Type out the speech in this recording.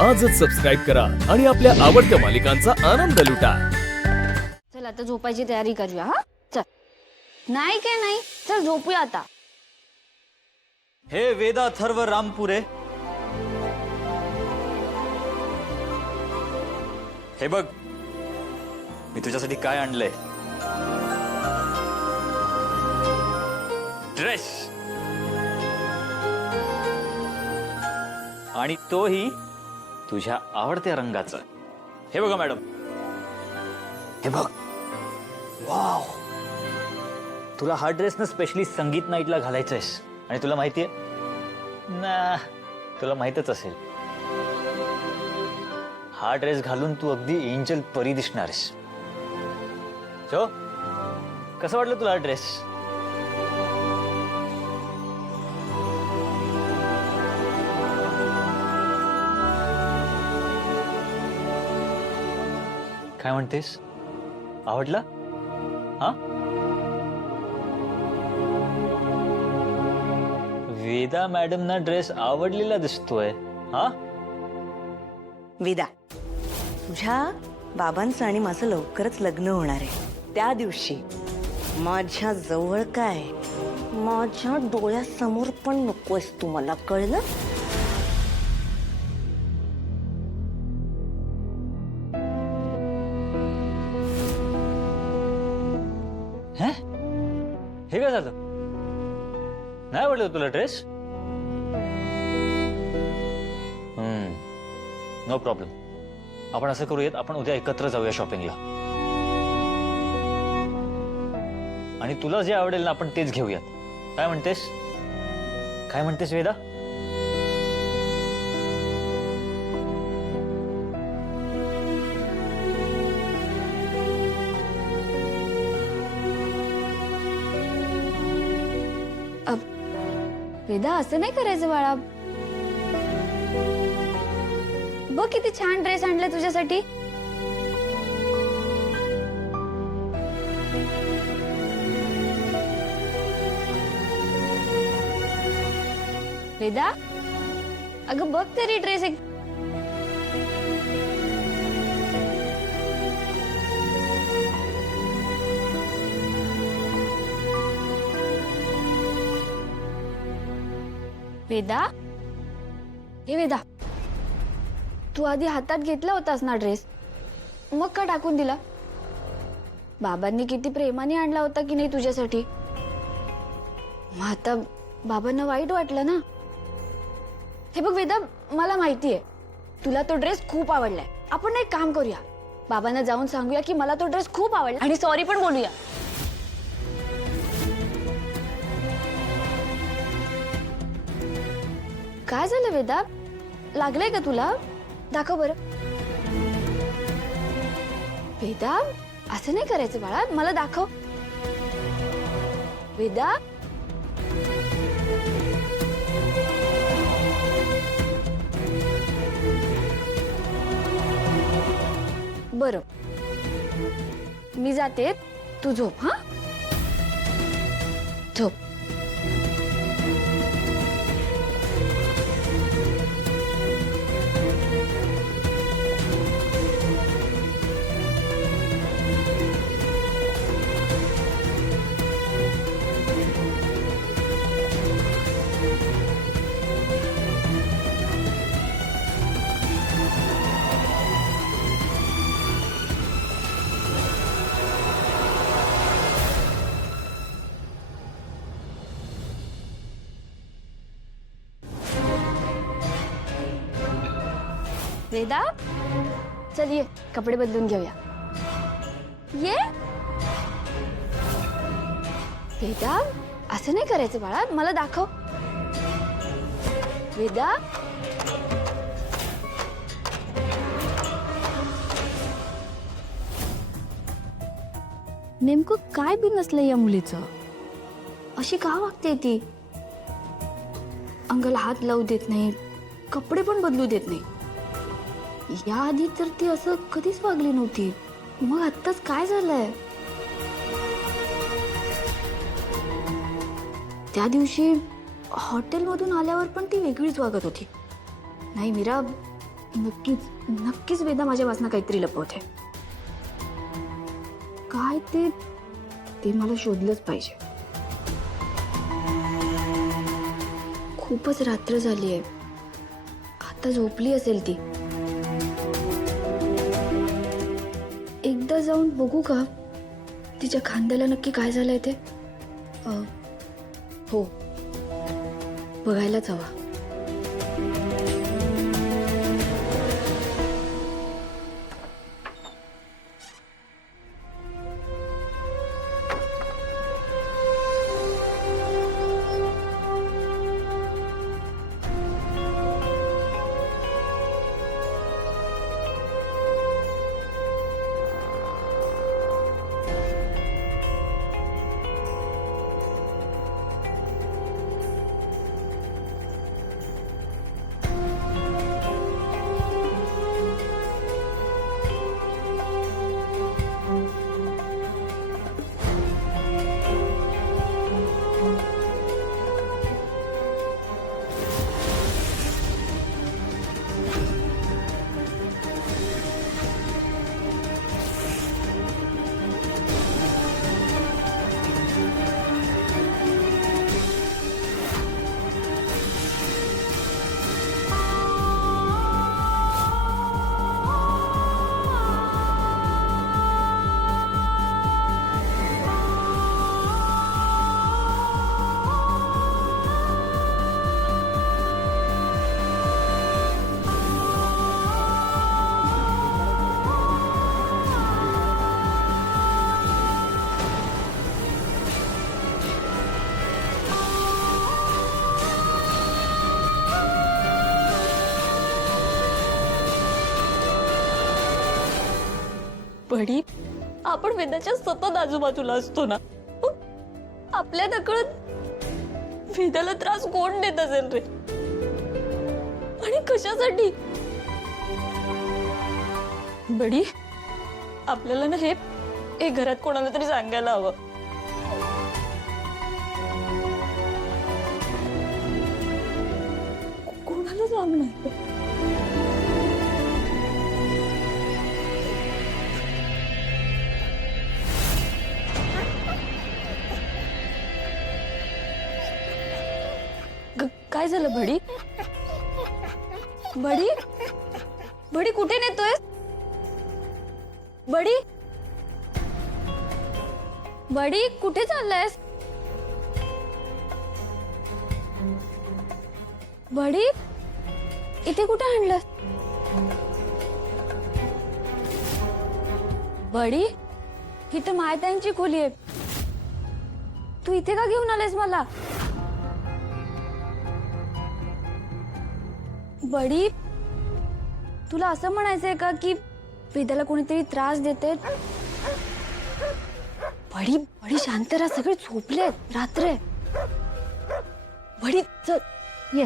आजच सबस्क्राईब करा आणि आपल्या आवडत्या मालिकांचा आनंद लुटा। चल आता झोपायची तयारी करूया। हा चल, नाही काय नाही, चल झोपूया आता। हे वेदा थर्व रामपुरे, हे बघ मी तुझ्यासाठी काय आणलंय। ड्रेस, आणि तोही तुझ्या आवडत्या रंगाचा। हे बघा मॅडम, हे बघ, वाव, तुला हा ड्रेस ना स्पेशली संगीत नाईटला घालायचंयस। आणि तुला माहितीये ना, तुला माहितच असेल, हा ड्रेस घालून तू अगदी एंजल परी दिसणारस। सो कसं वाटलं तुला हा ड्रेस? काय म्हणतेस, आवडला? हा, वेदा मॅडम ना ड्रेस आवडलेला दिसतोय। हा वेदा, तुझ्या बाबांचं आणि माझं लवकरच लग्न होणार आहे। त्या दिवशी माझ्या जवळ काय, माझ्या डोळ्यासमोर पण नकोस तू, मला कळलं? हे काय झालं? नाही आवडलं तुला ड्रेस? नो प्रॉब्लेम, आपण असं करूयात, आपण उद्या एकत्र जाऊया शॉपिंगला, आणि तुला जे आवडेल ना आपण तेच घेऊयात। काय म्हणतेस? काय म्हणतेस वेदा? वेदा, असं नाही करायचं बाळा। बघ किती छान ड्रेस आणलाय तुझ्यासाठी। वेदा, अगं बघ तरी ड्रेस एक। वेदा, हे वेदा, तू आधी हातात घेतला होतास ना ड्रेस, मग का टाकून दिला? बाबांनी किती प्रेमाने आणला होता की नाही तुझ्यासाठी। मग आता बाबांना वाईट वाटलं ना। हे बघ वेदा, मला माहितीये तुला तो ड्रेस खूप आवडलाय। आपण एक काम करूया, बाबांना जाऊन सांगूया की मला तो ड्रेस खूप आवडला, आणि सॉरी पण बोलूया। काय झालं वेदा, लागलंय का तुला? दाखव बरं। वेदा, असं नाही करायचं बाळा, मला दाखव। वेदा, बरं, मी जाते, तू झोप। हा, झोप। वेदा, चल ये, कपडे बदलून घेऊया। ये वेदा, असं नाही करायचं बाळा, मला दाखव। वेदा, नेमकं काय बी नसलं या मुलीचं, अशी का वागते ती? अंगाला हात लावू देत नाही, कपडे पण बदलू देत नाही। याआधी तर ती असं कधीच वागली नव्हती, मग आत्ताच काय झालंय? त्या दिवशी हॉटेलमधून आल्यावर पण ती वेगळीच वागत होती। नाही मीरा, नक्कीच नक्कीच वेदा माझ्यापासून काहीतरी लपवते. काय ते मला शोधलंच पाहिजे. खूपच रात्र झाली आहे. आता झोपली असेल ती. एकदा जाऊन बघू का तिच्या खांद्याला नक्की काय झालंय ते. हो, बघायलाच हवा. बडी, आपण वेदाच्या सतत आजूबाजूला असतो ना. आपल्या नकळत वेदाला त्रास कोण देत असेल रे? आणि कशासाठी? बडी, आपल्याला ना हे घरात कोणाला तरी सांगायला हवं. कोणाला सांगणार? काय झालं बडी? बडी, बडी कुठे नेतोय? बडी, बडी कुठे चाललायस? बडी, इथे कुठे आणलंस? बडी, इथं मायतांची खोली आहे. तू इथे का घेऊन आलायस मला? बडी, तुला असं म्हणायचंय का की वेदाला कोणीतरी त्रास देते? बडी, बडी शांत राहा. सगळे झोपलेत. रात्र आहे. बडी चल ये.